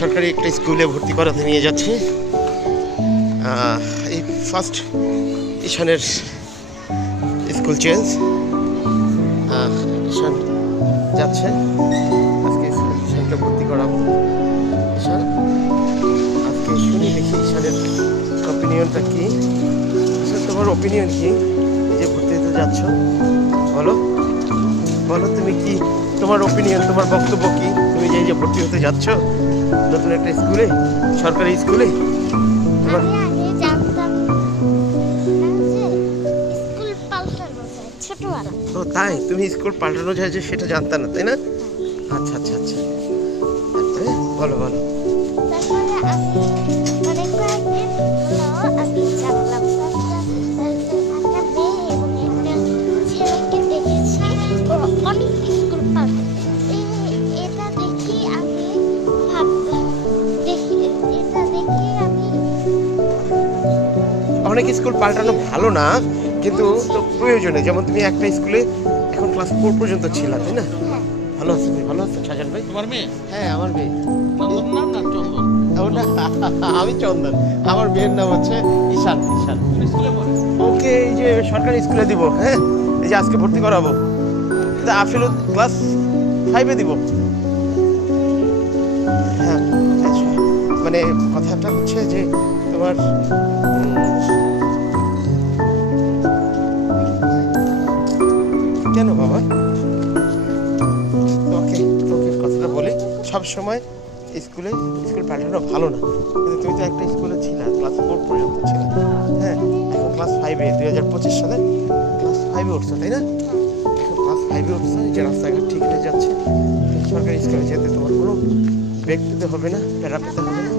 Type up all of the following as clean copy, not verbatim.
সরকারি একটা স্কুলে ভর্তি করাতে নিয়ে যাচ্ছি। এই ফার্স্ট ঈশানের স্কুল চেঞ্জ। ঈশান যাচ্ছে, আজকে ঈশানকে ভর্তি করাবো। ঈশান আজকে শুনি দেখি ঈশানের অপিনিয়নটা কি। ঈশান, তোমার অপিনিয়ন কি যে ভর্তি হতে যাচ্ছ? বলো বলো, তুমি কি, তোমার অপিনিয়ন, তোমার বক্তব্য কি? তুমি যে ভর্তি হতে যাচ্ছ নতুন একটা স্কুলে, সরকারি স্কুলে। ও তাই, তুমি স্কুল পাল্টানো যায় যে সেটা জানতা না, তাই না? আচ্ছা আচ্ছা আচ্ছা, বলো বলো। অনেক স্কুল পাল্টানো ভালো না, কিন্তু তো প্রয়োজনে। যেমন তুমি একটা স্কুলে এখন ক্লাস 4 পর্যন্ত ছিল, তাই না? ভালো আছো, ভালো আছো শাহজাহান ভাই? তোমার মেয়ে? হ্যাঁ, আমার মেয়ে। চন্দন নাম না চন্দন? আমি চন্দন, আমার মেয়ের নাম হচ্ছে ঈশান। ঈশান স্কুলে পড়ে? ওকে এই যে সরকারি স্কুলে দিব। হ্যাঁ, এই যে আজকে ভর্তি করাবো, কিন্তু আফিল ক্লাস 5-এ দিব। হ্যাঁ, মানে কথাটা হচ্ছে যে তোমার কেন বাবা, তোমাকে তোকে কথাটা বলি, সবসময় স্কুল পাল্টানো ভালো না, কিন্তু তুমি তো একটা স্কুলে ছিলা, ক্লাস 4 পর্যন্ত ছিল। হ্যাঁ, এখন ক্লাস 5-এ 2025 সালে ক্লাস 5-এ উঠছো, তাই না? এখন ক্লাস 5-এ উঠছো, যে রাস্তাঘাট ঠিক হয়ে যাচ্ছে, সরকারি স্কুলে যেতে তোমার কোনো ব্রেক পেতে হবে না, প্যারা পেতে হবে না।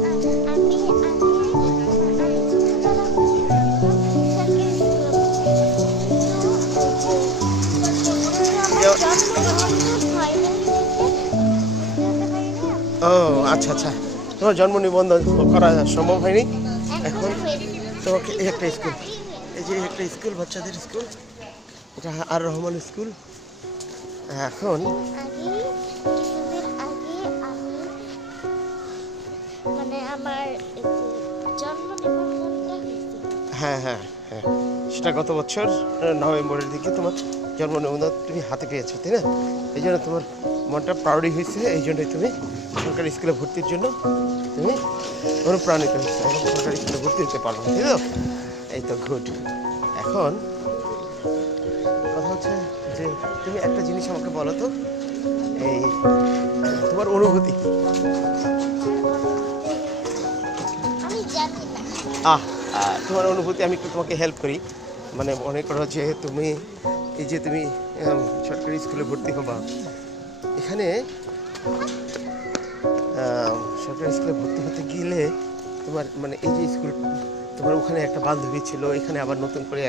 ও আচ্ছা আচ্ছা, তোমার জন্ম নিবন্ধন করা সম্ভব হয়নি। এখন তোমাকে এই একটা স্কুল, এই যে একটা স্কুল, বাচ্চাদের স্কুল, এটা আর রহমান স্কুল। এখন হ্যাঁ হ্যাঁ হ্যাঁ, সেটা গত বছর নভেম্বরের দিকে তোমার জন্ম নিবন্ধন তুমি হাতে পেয়েছো, তাই না? এই জন্য তোমার মনটা প্রাউডি হয়েছে, এই জন্যই তুমি সরকারি স্কুলে ভর্তির জন্য তুমি অনুপ্রাণিত হয়েছে এবং সরকারি স্কুলে ভর্তি হতে পারো, তাই তো? এই তো গুড। এখন কথা হচ্ছে যে তুমি একটা জিনিস আমাকে বলো তো, এই তোমার অনুভূতি কি? তোমার অনুভূতি, আমি একটু তোমাকে হেল্প করি। মানে মনে করো যে তুমি এই যে তুমি সরকারি স্কুলে ভর্তি হবা, এখানে সরকারি স্কুলে ভর্তি হতে গেলে তোমার মানে এই যে স্কুল, তোমার ওখানে একটা বান্ধবী ছিল, এখানে আবার নতুন করে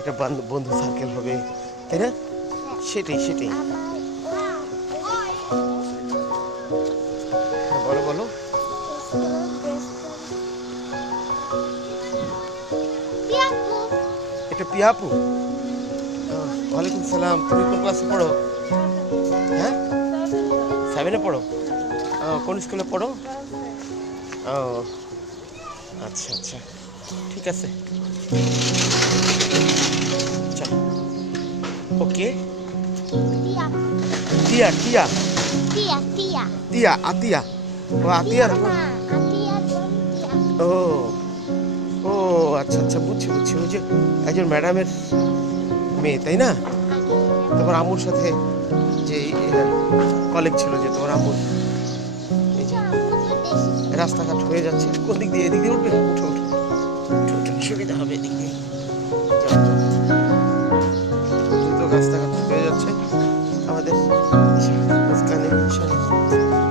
একটা বন্ধু সার্কেল হবে, তাই না? সেটাই বলো বলো। এটা পিয়াপু? ওয়ালাইকুম সালাম। তুমি কোন ক্লাসে পড়ো? হ্যাঁ, 7-এ পড়ো? কোন স্কুলে পড়ো? ও আচ্ছা আচ্ছা, ঠিক আছে, আচ্ছা ওকে। টিয়া টিয়া টিয়া আতিয়া, ও আতিয়ার, ও ও আচ্ছা আচ্ছা, বুঝছি। ওই যে একজন ম্যাডামের মেয়ে, তাই না? তোমার আম্মুর সাথে যে কলিগ ছিল, যে তোমার আম্মুর। এই যে রাস্তাঘাট হয়ে যাচ্ছে, কোন দিক দিয়ে? এদিক দিয়ে উঠবে? উঠো উঠো উঠো, সুবিধা হবে এদিক দিয়ে। দ্রুত রাস্তাঘাট হয়ে যাচ্ছে আমাদের মুস্কানে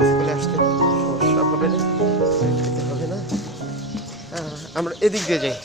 স্কুলে আসতে সমস্যা হবে না, আমরা এদিক দিয়ে যাই।